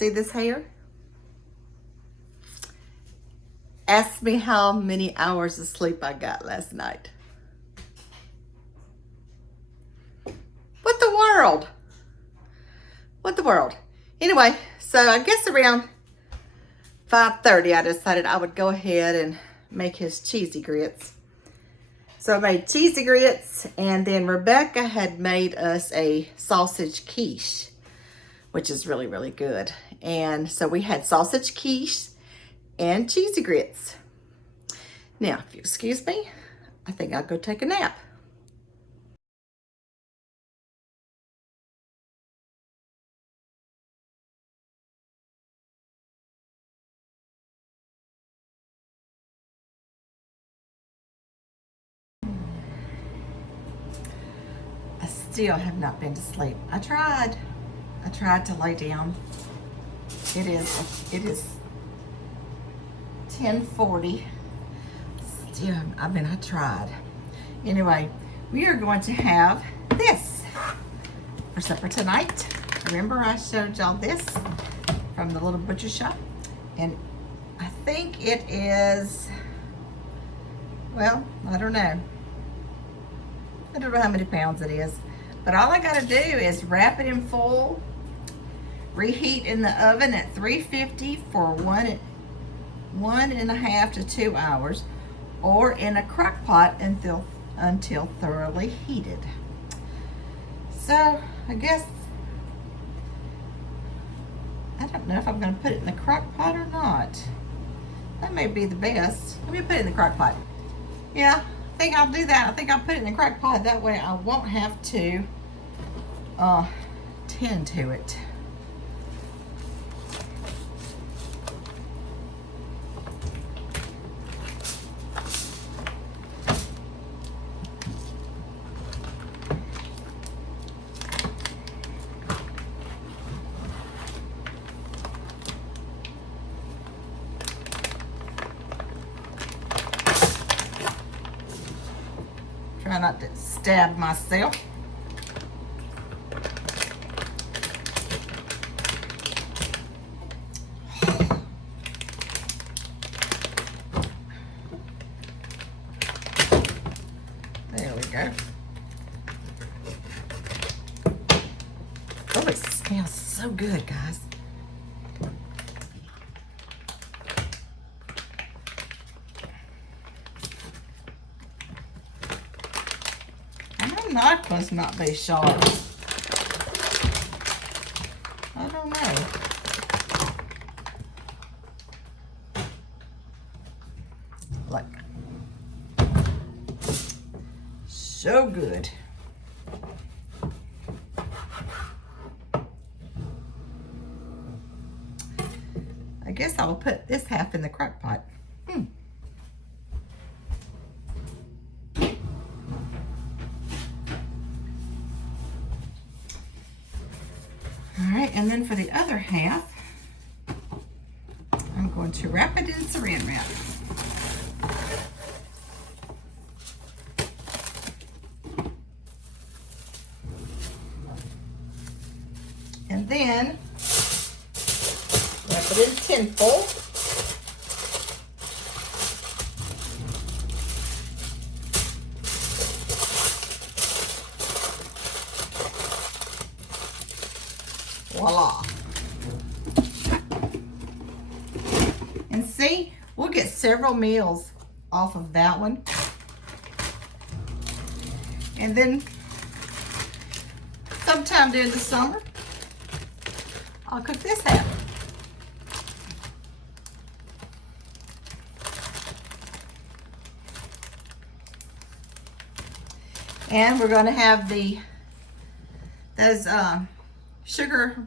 See this hair? Ask me how many hours of sleep I got last night. What the world? What the world? Anyway, so I guess around 5:30, I decided I would go ahead and make his cheesy grits. So I made cheesy grits, and then Rebecca had made us a sausage quiche, which is really, really good. And so we had sausage quiche and cheesy grits. Now, if you excuse me, I think I'll go take a nap. I still have not been to sleep. I tried to lay down. It is 10:40. Still, I tried. Anyway, we are going to have this for supper tonight. Remember I showed y'all this from the little butcher shop? And I think it is, well, I don't know. I don't know how many pounds it is. But all I gotta do is wrap it in foil, reheat in the oven at 350 for 1.5 to 2 hours, or in a crock pot until thoroughly heated. So I guess, I don't know if I'm gonna put it in the crock pot or not. That may be the best. Let me put it in the crock pot. Yeah, I think I'll do that. I think I'll put it in the crock pot. That way I won't have to tend to it. Try not to stab myself. There we go. Oh, it smells so good, guys. My knife must not be sharp. I don't know. Look. So good. I guess I'll put this half in the crock pot. All right, and then for the other half, I'm going to wrap it in saran wrap. And then wrap it in tinfoil. Voila. And see, we'll get several meals off of that one. And then sometime during the summer, I'll cook this half. And we're going to have those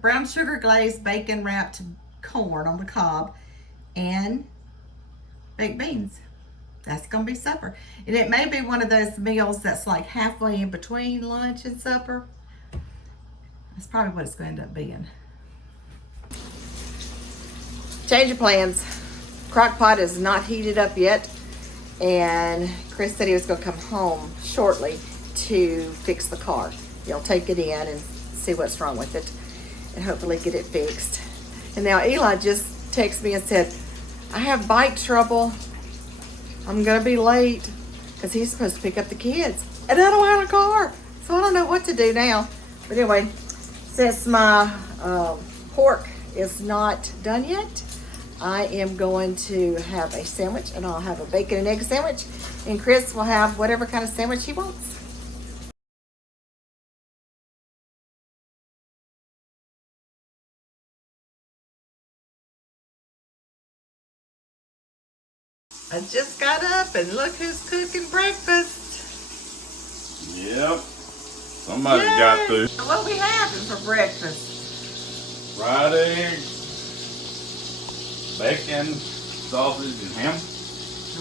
brown sugar glazed bacon wrapped corn on the cob and baked beans. That's gonna be supper. And it may be one of those meals that's like halfway in between lunch and supper. That's probably what it's gonna end up being. Change of plans. Crock pot is not heated up yet, and Chris said he was gonna come home shortly to fix the car. He'll take it in and see what's wrong with it and hopefully get it fixed. And now Eli just texted me and said, I have bike trouble. I'm gonna be late because he's supposed to pick up the kids. And I don't have a car. So I don't know what to do now. But anyway, since my pork is not done yet, I am going to have a sandwich, and I'll have a bacon and egg sandwich, and Chris will have whatever kind of sandwich he wants. I just got up and look who's cooking breakfast. Yep. Somebody got to. What we having for breakfast? Fried eggs, bacon, sausage, and ham.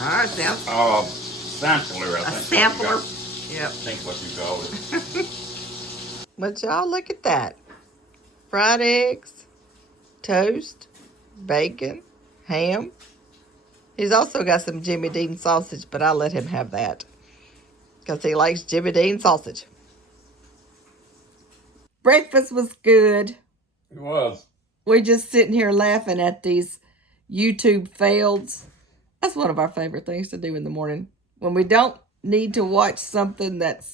All right, sounds Sampler, I a think. sampler. Yep. I think what you call it. But y'all look at that. Fried eggs, toast, bacon, ham. He's also got some Jimmy Dean sausage, but I let him have that because he likes Jimmy Dean sausage. Breakfast was good. It was. We're just sitting here laughing at these YouTube fails. That's one of our favorite things to do in the morning when we don't need to watch something that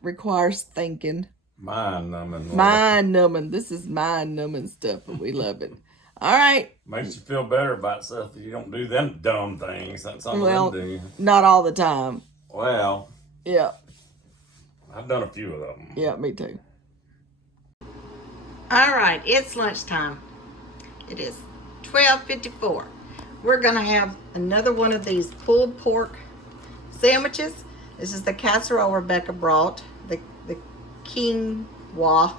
requires thinking. Mind numbing. Mind numbing. This is mind numbing stuff, and we love it. All right. Makes you feel better about stuff if you don't do them dumb things. That's some Well, of them do. not all the time. Well, Yeah. I've done a few of them. Yeah, me too. All right, it's lunchtime. It is 12:54. We're gonna have another one of these pulled pork sandwiches. This is the casserole Rebecca brought, the quinoa.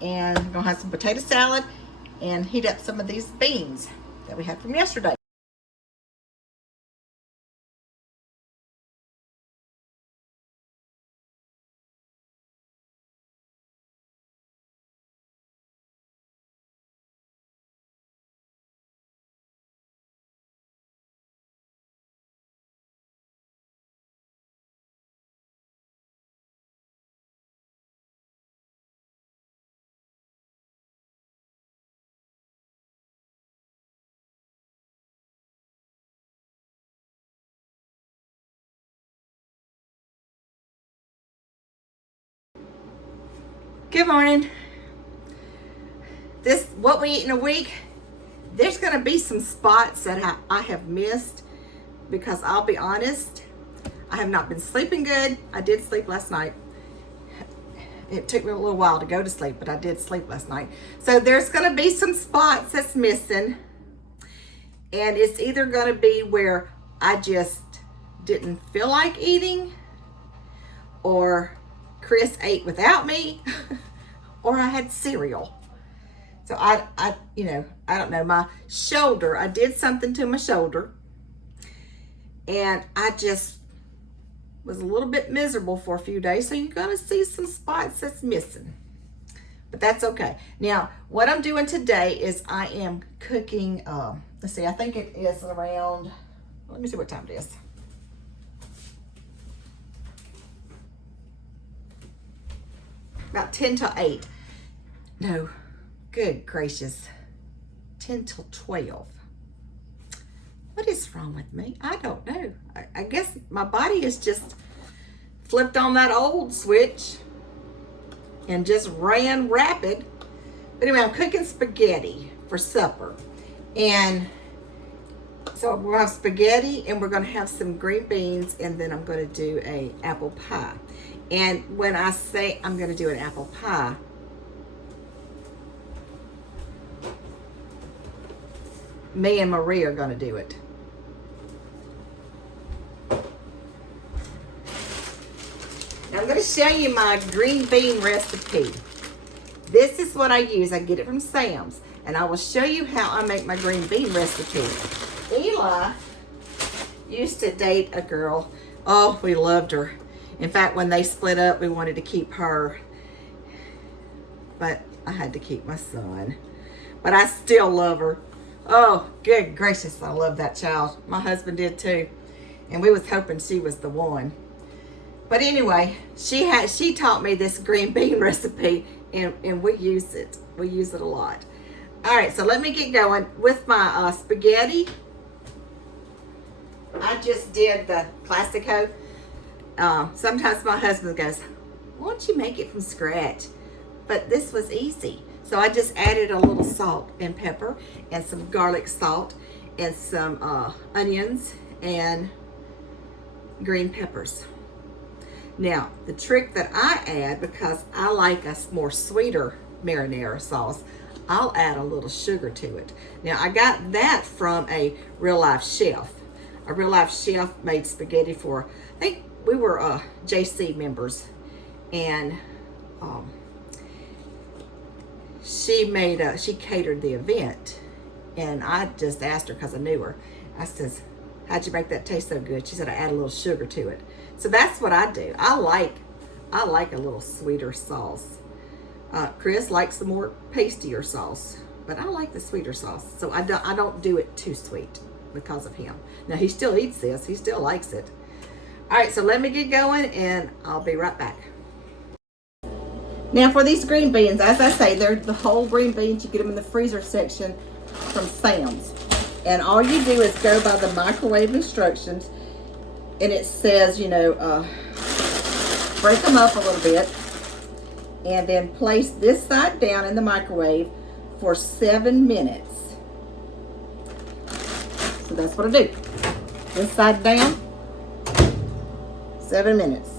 And we're gonna have some potato salad and heat up some of these beans that we had from yesterday. Good morning. What we eat in a week, there's gonna be some spots that I have missed because I'll be honest, I have not been sleeping good. I did sleep last night. It took me a little while to go to sleep, but I did sleep last night. So there's gonna be some spots that's missing. And it's either gonna be where I just didn't feel like eating, or Chris ate without me, or I had cereal. So I don't know, my shoulder, I did something to my shoulder, and I just was a little bit miserable for a few days. So you're gonna see some spots that's missing, but that's okay. Now, what I'm doing today is I am cooking, let's see, I think it is around, let me see what time it is. About 10 till 8. No, good gracious. 10 till 12. What is wrong with me? I don't know. I guess my body has just flipped on that old switch and just ran rapid. But anyway, I'm cooking spaghetti for supper. And so we're gonna have spaghetti, and we're gonna have some green beans, and then I'm gonna do a apple pie. And when I say I'm gonna do an apple pie, me and Marie are gonna do it. Now I'm gonna show you my green bean recipe. This is what I use. I get it from Sam's. And I will show you how I make my green bean recipe. Eli used to date a girl. Oh, we loved her. In fact, when they split up, we wanted to keep her. But I had to keep my son. But I still love her. Oh, good gracious, I love that child. My husband did too. And we was hoping she was the one. But anyway, she taught me this green bean recipe, and we use it. We use it a lot. All right, so let me get going with my spaghetti. I just did the Classico. Sometimes my husband goes, why don't you make it from scratch? But this was easy. So I just added a little salt and pepper and some garlic salt and some onions and green peppers. Now, the trick that I add, because I like a more sweeter marinara sauce, I'll add a little sugar to it. Now, I got that from a real life chef. A real life chef made spaghetti for, I think we were JC members, and she catered the event, and I just asked her because I knew her. I says, how'd you make that taste so good? She said, I add a little sugar to it. So that's what I do. I like a little sweeter sauce. Chris likes the more pastier sauce, but I like the sweeter sauce. So I don't do it too sweet because of him. Now he still eats this. He still likes it. All right, so let me get going and I'll be right back. Now for these green beans, as I say, they're the whole green beans. You get them in the freezer section from Sam's. And all you do is go by the microwave instructions. And it says, you know, break them up a little bit. And then place this side down in the microwave for 7 minutes. So that's what I do. This side down, 7 minutes.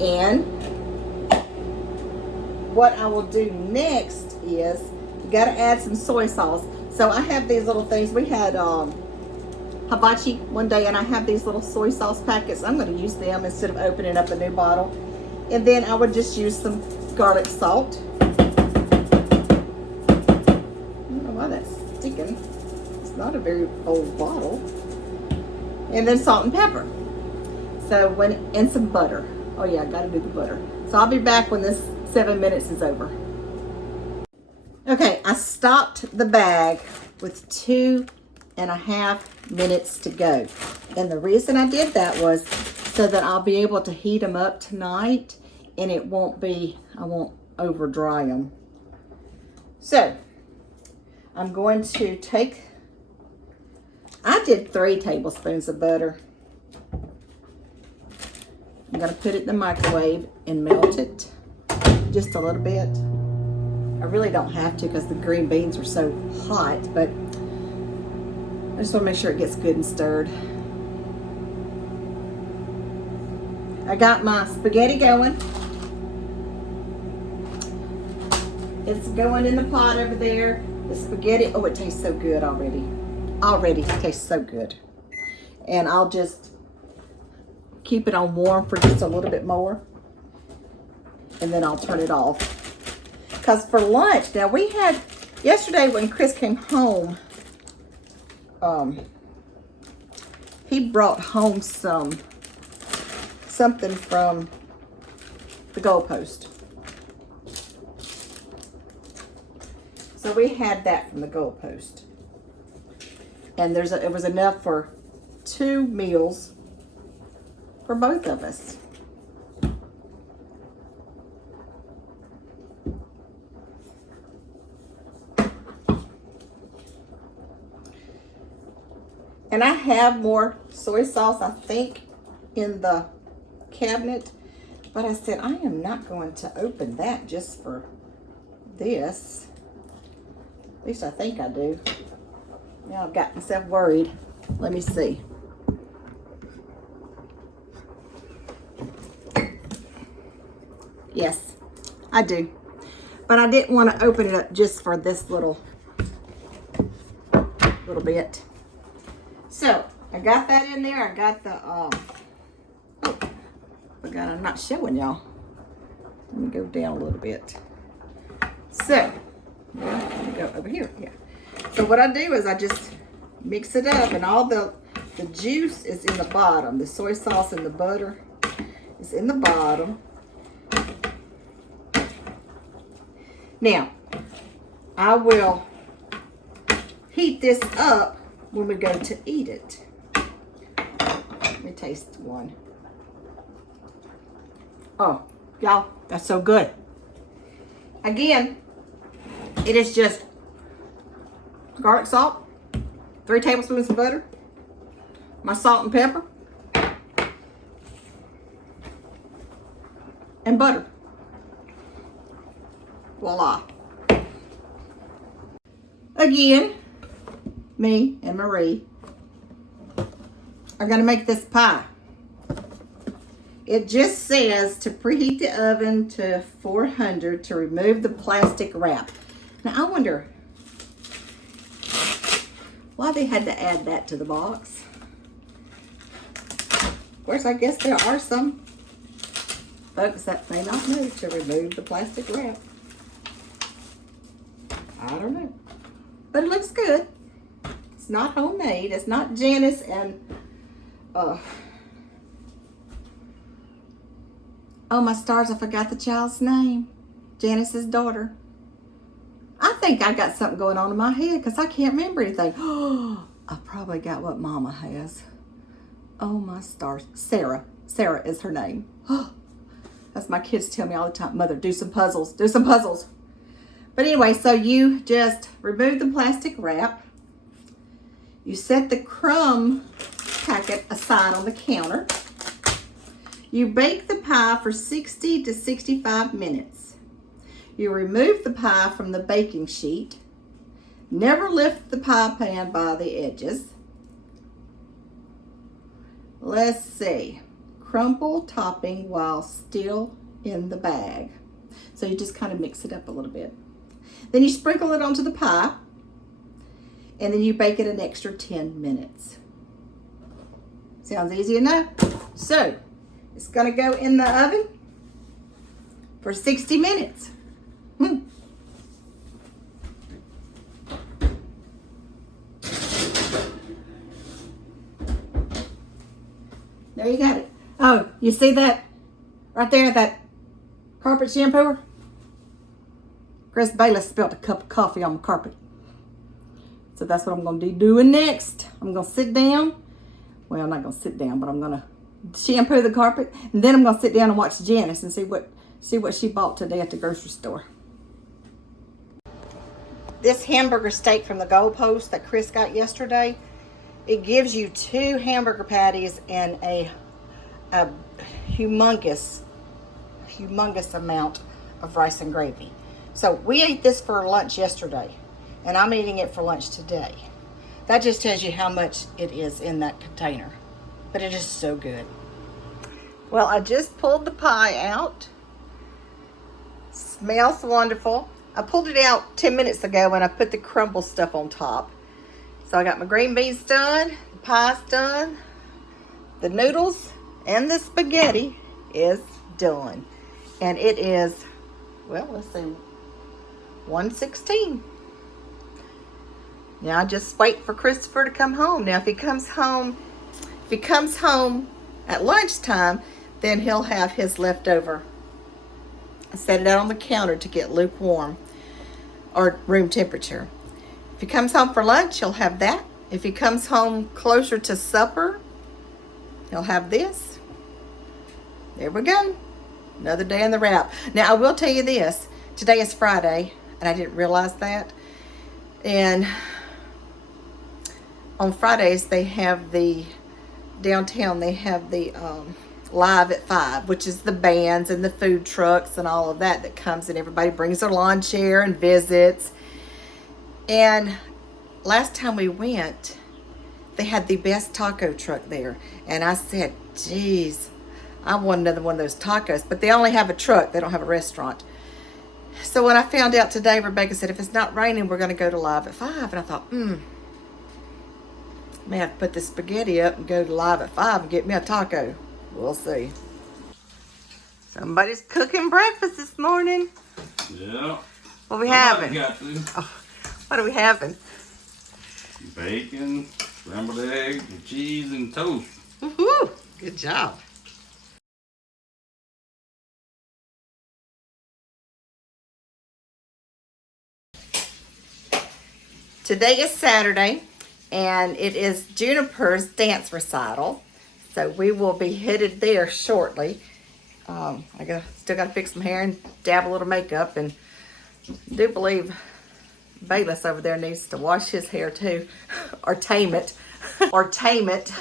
And what I will do next is, you got to add some soy sauce. So I have these little things. We had hibachi one day, and I have these little soy sauce packets. I'm going to use them instead of opening up a new bottle. And then I would just use some garlic salt. I don't know why that's sticking. It's not a very old bottle. And then salt and pepper. So and some butter. Oh yeah, I got to do the butter. So I'll be back when this 7 minutes is over. Okay, I stopped the bag with 2.5 minutes to go. And the reason I did that was so that I'll be able to heat them up tonight, and I won't over dry them. So I'm going to I did 3 tablespoons of butter. I'm going to put it in the microwave and melt it just a little bit. I really don't have to because the green beans are so hot, but I just want to make sure it gets good and stirred. I got my spaghetti going. It's going in the pot over there. The spaghetti, oh, it tastes so good already. Already tastes so good. And I'll just keep it on warm for just a little bit more. And then I'll turn it off. Because for lunch, now we had, yesterday when Chris came home, he brought home something from the goalpost. So we had that from the goalpost. And it was enough for 2 meals for both of us. And I have more soy sauce, I think, in the cabinet. But I said, I am not going to open that just for this. At least I think I do. Now I've got myself worried. Let me see. Yes, I do. But I didn't want to open it up just for this little bit. So I got that in there. I got the I'm not showing y'all. Let me go down a little bit. So let me go over here. Yeah. So what I do is I just mix it up, and all the juice is in the bottom. The soy sauce and the butter is in the bottom. Now, I will heat this up when we go to eat it. Let me taste one. Oh, y'all, that's so good. Again, it is just garlic salt, 3 tablespoons of butter, my salt and pepper, and butter. Voila. Again, me and Marie are gonna make this pie. It just says to preheat the oven to 400 to remove the plastic wrap. Now I wonder why they had to add that to the box. Of course, I guess there are some folks that may not know to remove the plastic wrap. I don't know. But it looks good. It's not homemade. It's not Janice and oh my stars, I forgot the child's name. Janice's daughter. I think I got something going on in my head because I can't remember anything. Oh, I probably got what Mama has. Oh my stars. Sarah. Sarah is her name. Oh, that's my kids tell me all the time. Mother, do some puzzles. Do some puzzles. But anyway, so you just remove the plastic wrap. You set the crumb packet aside on the counter. You bake the pie for 60 to 65 minutes. You remove the pie from the baking sheet. Never lift the pie pan by the edges. Let's see. Crumble topping while still in the bag. So you just kind of mix it up a little bit. Then you sprinkle it onto the pie. And then you bake it an extra 10 minutes. Sounds easy enough. So, it's gonna go in the oven for 60 minutes. There you got it. Oh, you see that right there, that carpet shampooer? Chris Bayless spilled a cup of coffee on the carpet. So that's what I'm gonna be doing next. I'm gonna sit down. Well, I'm not gonna sit down, but I'm gonna shampoo the carpet, and then I'm gonna sit down and watch Janice and see what she bought today at the grocery store. This hamburger steak from the Gold Post that Chris got yesterday, it gives you 2 hamburger patties and a humongous amount of rice and gravy. So we ate this for lunch yesterday, and I'm eating it for lunch today. That just tells you how much it is in that container. But it is so good. Well, I just pulled the pie out. Smells wonderful. I pulled it out 10 minutes ago when I put the crumble stuff on top. So I got my green beans done, the pie's done, the noodles and the spaghetti is done. And it is, well, let's see, 1:16. Now I just wait for Christopher to come home. Now if he comes home at lunchtime, then he'll have his leftover. I set it out on the counter to get lukewarm or room temperature. If he comes home for lunch, he'll have that. If he comes home closer to supper, he'll have this. There we go. Another day in the wrap. Now I will tell you this. Today is Friday, and I didn't realize that. And on Fridays, they have downtown, they have the Live at 5, which is the bands and the food trucks and all of that comes, and everybody brings their lawn chair and visits. And last time we went, they had the best taco truck there. And I said, geez, I want another one of those tacos. But they only have a truck. They don't have a restaurant. So when I found out today, Rebecca said, if it's not raining, we're going to go to Live at 5. And I thought, may have to put the spaghetti up and go to Live at 5 and get me a taco. We'll see. Somebody's cooking breakfast this morning. Yeah. What are we having? Oh, what are we having? bacon, scrambled eggs, and cheese, and toast. Woohoo! Good job. Today is Saturday, and it is Juniper's dance recital. So we will be headed there shortly. Still gotta fix some hair and dab a little makeup, and do believe Bayless over there needs to wash his hair too, or tame it, or tame it.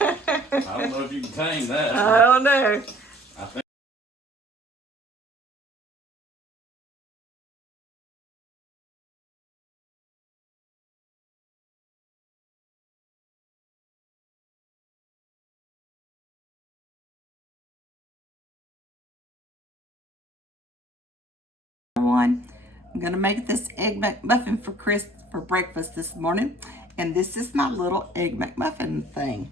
I don't know if you can tame that. I don't know. I think. Everyone, I'm gonna make this egg McMuffin for Chris for breakfast this morning, and this is my little egg McMuffin thing.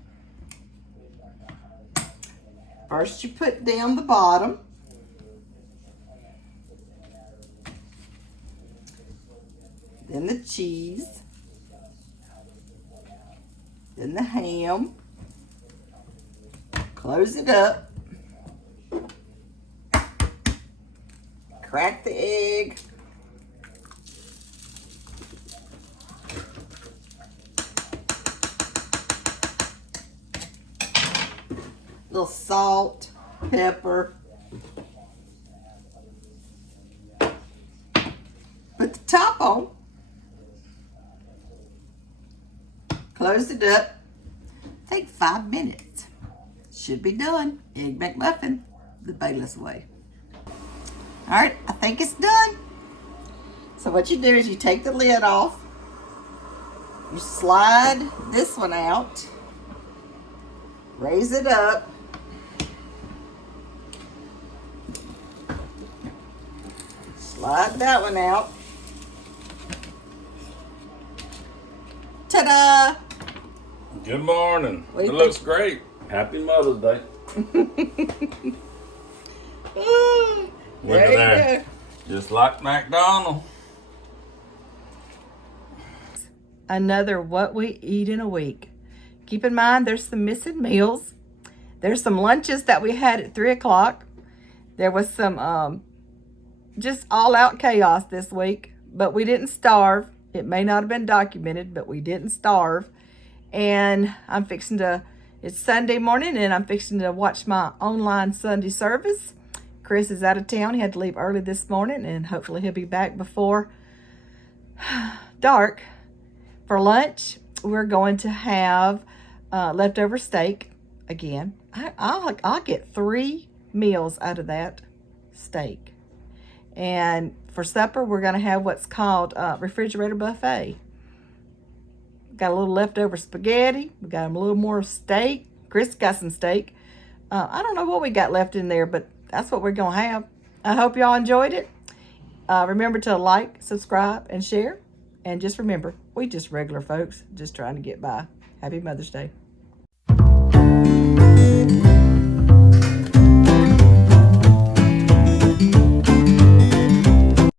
First you put down the bottom, then the cheese, then the ham, close it up, crack the egg, little salt, pepper, put the top on, close it up, take 5 minutes. Should be done. Egg McMuffin, the Bayless way. All right, I think it's done. So what you do is you take the lid off, you slide this one out, raise it up, slide that one out. Ta-da! Good morning. What do It you looks great. Happy Mother's Day. Ooh, Look there at you that. Just like McDonald's. Another what we eat in a week. Keep in mind there's some missing meals. There's some lunches that we had at 3 o'clock. There was some just all out chaos this week, but we didn't starve. It may not have been documented, but we didn't starve. And I'm fixing to, it's Sunday morning and I'm fixing to watch my online Sunday service. Chris is out of town. He had to leave early this morning, and hopefully he'll be back before dark. For lunch, we're going to have leftover steak again. I'll get 3 meals out of that steak. And for supper, we're going to have what's called refrigerator buffet. Got a little leftover spaghetti. We got a little more steak. Chris got some steak. I don't know what we got left in there, but that's what we're going to have. I hope y'all enjoyed it. Remember to like, subscribe, and share. And just remember, we just regular folks just trying to get by. Happy Mother's Day.